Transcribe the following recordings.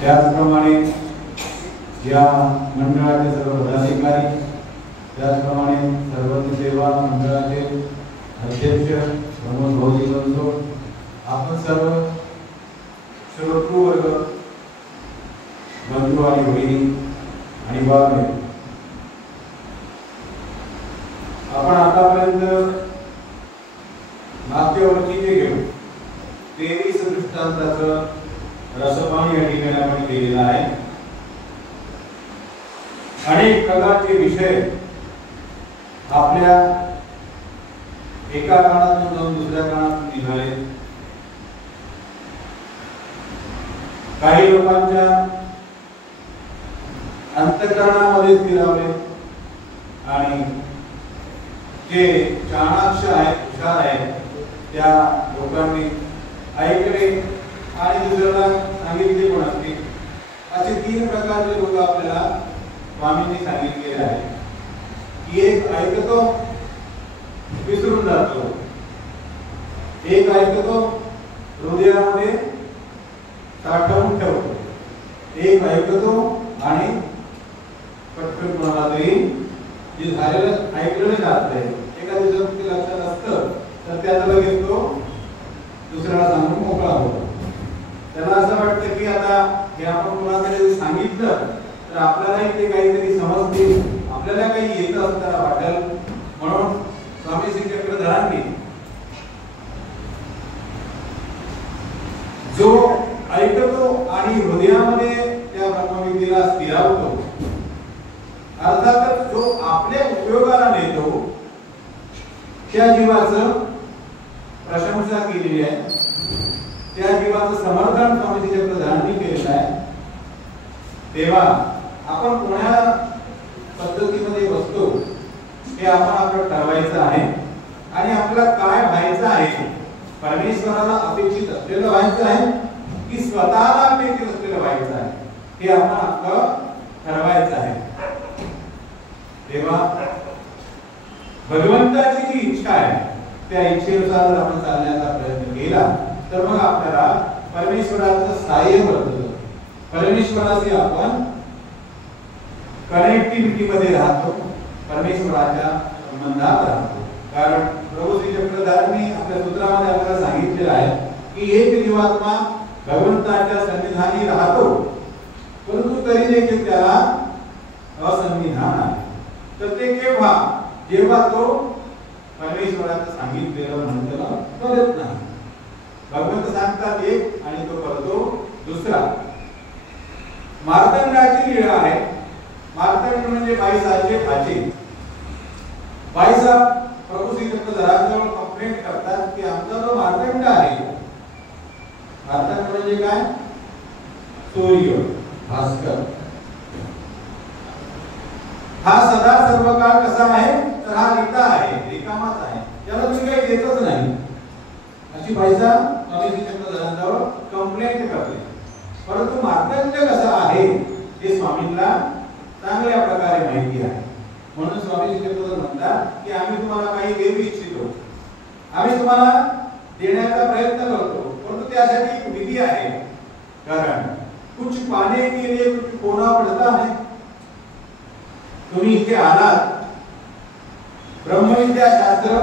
त्याचप्रमाणे या मंडळाचे सर्व पदाधिकारी, त्याचप्रमाणे सर्वज्ञ सेवा मंडळाचे अध्यक्ष प्रमोद भाऊजी बंधू, आपण सर्व श्रोतृवर्ग, बंधू आणि भगिनी आणि बाळ, आपण आतापर्यंत मागच्या वर्षी जे घेऊ 23 दृष्टांताचं रसपान या ठिकाणी आपण केलेलं आहे. अनेक प्रकारचे विषय आपल्या एका काळातून जाऊन दुसऱ्या काळात निघाले. काही लोकांच्या अंतःकरणामध्ये स्थिरावले आणि जे चाणाक्ष आहेत, हुशार आहेत, त्या लोकांनी ऐकले आणि दुसऱ्याला सांगितले पण असते. असे 3 प्रकारचे लोक आपल्याला स्वामींनी सांगितलेले आहे की एक ऐकतो विसरून जातो, एक ऐकतो हृदयामध्ये साठवून ठेवतो, एक ऐकतो आणि पटकन कोणाला तरी जे झालेलं ऐकलं जात नाही, एका दिवसात ते लक्षात असतं तर त्याला लगेच तो दुसऱ्याला सांगून मोकळा होतो. त्याला असं वाटतं की आता हे आपण कोणाकडे सांगितलं तर आपल्यालाही ते काहीतरी समजतील, आपल्याला काही येतं असं त्याला वाटेल. म्हणून स्वामी श्री चक्रधरांनी जो ऐकतो आणि हृदयामध्ये त्या ब्रह्मविद्येला स्थिरावतो, अर्थातच जो आपल्या उपयोगाला नेतो, त्या जीवाचं प्रशंसा केलेली आहे, त्या जीवाचं समर्थन स्वामी श्री चक्रधरांनी केलेलं आहे. तेव्हा आपण कोणत्या पद्धतीमध्ये बसतो हे आपण ठरवायचं आहे आणि आपल्याला काय व्हायचं आहे, परमेश्वराला अपेक्षित असलेलं व्हायचं आहे की स्वतःला अपेक्षित असलेलं व्हायचं आहे, हे आपण ठरवायचं आहे. तेव्हा भगवंताची जी इच्छा आहे त्या इच्छेनुसार जर आपण चालण्याचा प्रयत्न केला तर मग आपल्याला परमेश्वराचं सहाय्य मिळतं, परमेश्वराशी आपण कनेक्टिव्हिटी मध्ये राहतो, परमेश्वराच्या संबंधात राहतो. कारण प्रभू श्री चक्रधरांनी आपल्या सूत्रामध्ये आपल्याला सांगितलेलं आहे की एक जीवात्मा भगवंताच्या सन्निधानी राहतो, परंतु तरी देखील त्याला असन्निधान आहे. तर ते केव्हा, जेव्हा तो परमेश्वराचं सांगितलेलं म्हणलेलं करत नाही. भगवंत सांगतात एक आणि तो करतो दुसरा. मार्तंडाची लीळा आहे. मार्तंड म्हणजे बाईसाचे भाचे. बाईसाहेब प्रभू श्री चक्रधरांजवळ कंप्लेंट करतात की आमचा जो मार्तंड आहे, मार्तंड म्हणजे काय, सूर्य, भास्कर, हा सदा सर्व काळ कसा आहे तर हा रिका आहे, रिकामाच आहे, त्याला तुम्ही काही देतच नाही, अशी बाईसाहेब स्वामी श्री चक्रधरांजवळ कंप्लेंट करते. परंतु मार्तंड कसा आहे हे स्वामींना चांगल्या प्रकारे माहिती आहे. म्हणून स्वामी श्री चक्रधर म्हणतात की आम्ही तुम्हाला काही देऊ इच्छितो, आम्ही तुम्हाला देण्याचा प्रयत्न करतो, परंतु त्यासाठी एक विधी आहे. कारण कुछ पाने के लिए कुछ खोना पड़ता है. तुम्ही इथे आलात, ब्रह्मविद्या शास्त्र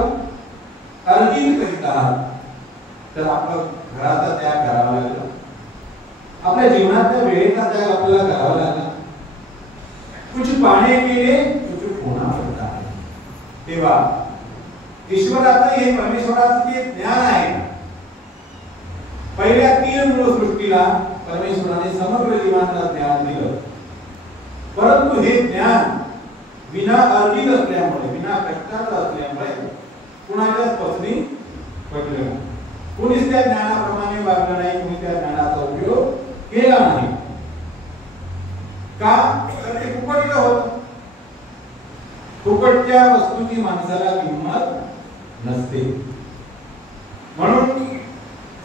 अर्जित करीत आहात, तर आपलं घराचा त्याग करावा लागला, आपल्या जीवनातल्या वेळेचा त्याग आपल्याला करावा लागला. कुछ पाने के लिए कुछ खोना पड़ता है. तेव्हा ईश्वराचं हे परमेश्वराचं जे ज्ञान आहे, पहिल्या 3 सृष्टीला परमेश्वराने समग्र जीवांना ज्ञान दिलं, परंतु हे ज्ञान विना अर्जित असल्यामुळे, विना कष्टाचं असल्यामुळे कुणाच्याच पसनी पडलं, कुणीच त्या ज्ञानाप्रमाणे वागलं नाही, कुणी त्या ज्ञानाचा उपयोग केला नाही. का तर ते फुकटचं होतं. फुकटच्या वस्तूची माणसाला किंमत नसते. म्हणून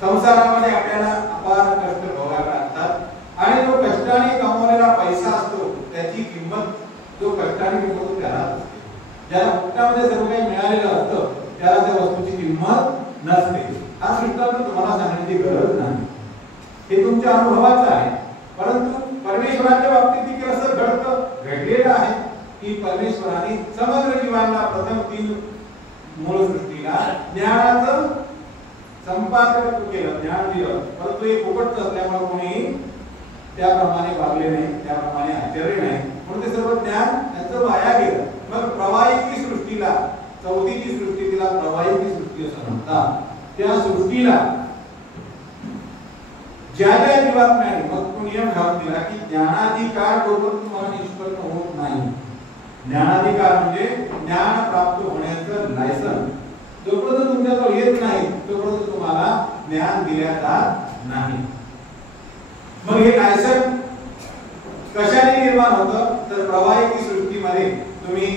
संसारामध्ये आपल्याला अपार कष्ट भोगावे लागतात आणि जो कष्टाने कमवलेला पैसा असतो त्याची किंमत जो कष्टाने कमवतो त्याला असते. ज्याला फुकटामध्ये सर्व काही मिळालेलं असतं त्याला त्या वस्तूची किंमत नसते. हा दृष्टांत तुम्हाला सांगण्याची गरज नाही, हे तुमच्या अनुभवाचं आहे. परंतु परमेश्वराने समग्र जीवांना प्रथम 3 मूळ सृष्टीला ज्ञानाचं संपादन केलं, ज्ञान दिलं, परंतु हे फुकटच असल्यामुळे कोणी त्याप्रमाणे वागले नाही, त्याप्रमाणे आचरले नाही, म्हणून ते सर्व ज्ञान त्यांचं वाया गेलं. मग प्रवाहिकी सृष्टीला, चौथीची सृष्टी तिला प्रवाहिकी सृष्टी असं म्हणतात. त्या सृष्टीला ज्या ज्या जीवात्म्याने मग तो नियम घालून दिला की ज्ञानाधिकार जोपर्यंत तुम्हाला निष्पन्न होत नाही, ज्ञानाधिकार म्हणजे ज्ञान प्राप्त होण्याचं लायसन जोपर्यंत तुमच्याजवळ येत नाही तोपर्यंत तुम्हाला ज्ञान दिल्या जात नाही. मग हे लायसन कशाने निर्माण होतं तर प्रवाहिकी सृष्टीमध्ये तुम्ही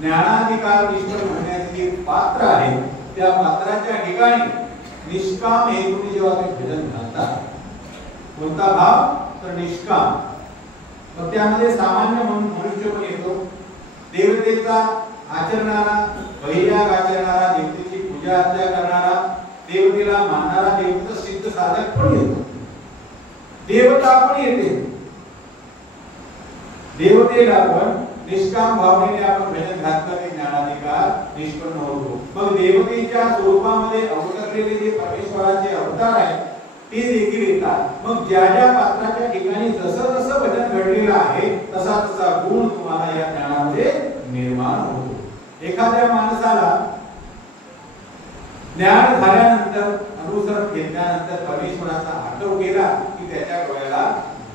ज्ञानाधिकार निष्पन्न होण्याचे जे पात्र आहे त्या पात्राच्या ठिकाणी निष्काम हेतूने जेव्हा ते भजन घालतात, कोणता भाव तर निष्काम, मग त्यामध्ये सामान्य मनुष्य पण येतो, देवतेचा आचरणारा, बहिर्याग आचरणारा, देवतेची पूजा अर्चा करणारा, देवतेला मानणारा, देवतेचा सिद्ध साधक पण येतो, देवता पण येते. देवतेला पण निष्काम भावनेने आपण भजन घातलं की ज्ञानाधिकार निष्पन्न होतो. मग देवतेच्या स्वरूपामध्ये अवतरलेले जे परमेश्वराचे अवतार आहेत ते देखील येतात. मग ज्या ज्या पात्राच्या ठिकाणी जसं जसं भजन घडलेलं आहे तसा तसा गुण तुम्हाला या ज्ञानामध्ये निर्माण होतो. एखाद्या माणसाला ज्ञान झाल्यानंतर, अनुसरण घेतल्यानंतर परमेश्वराचा आठव केला की त्याच्या डोळ्याला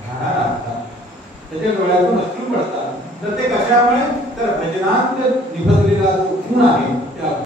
घाणा लागतात, त्याच्या डोळ्यातून अश्रू पडतात. तर ते कशामुळे तर भजनात निभजलेला जो गुण आहे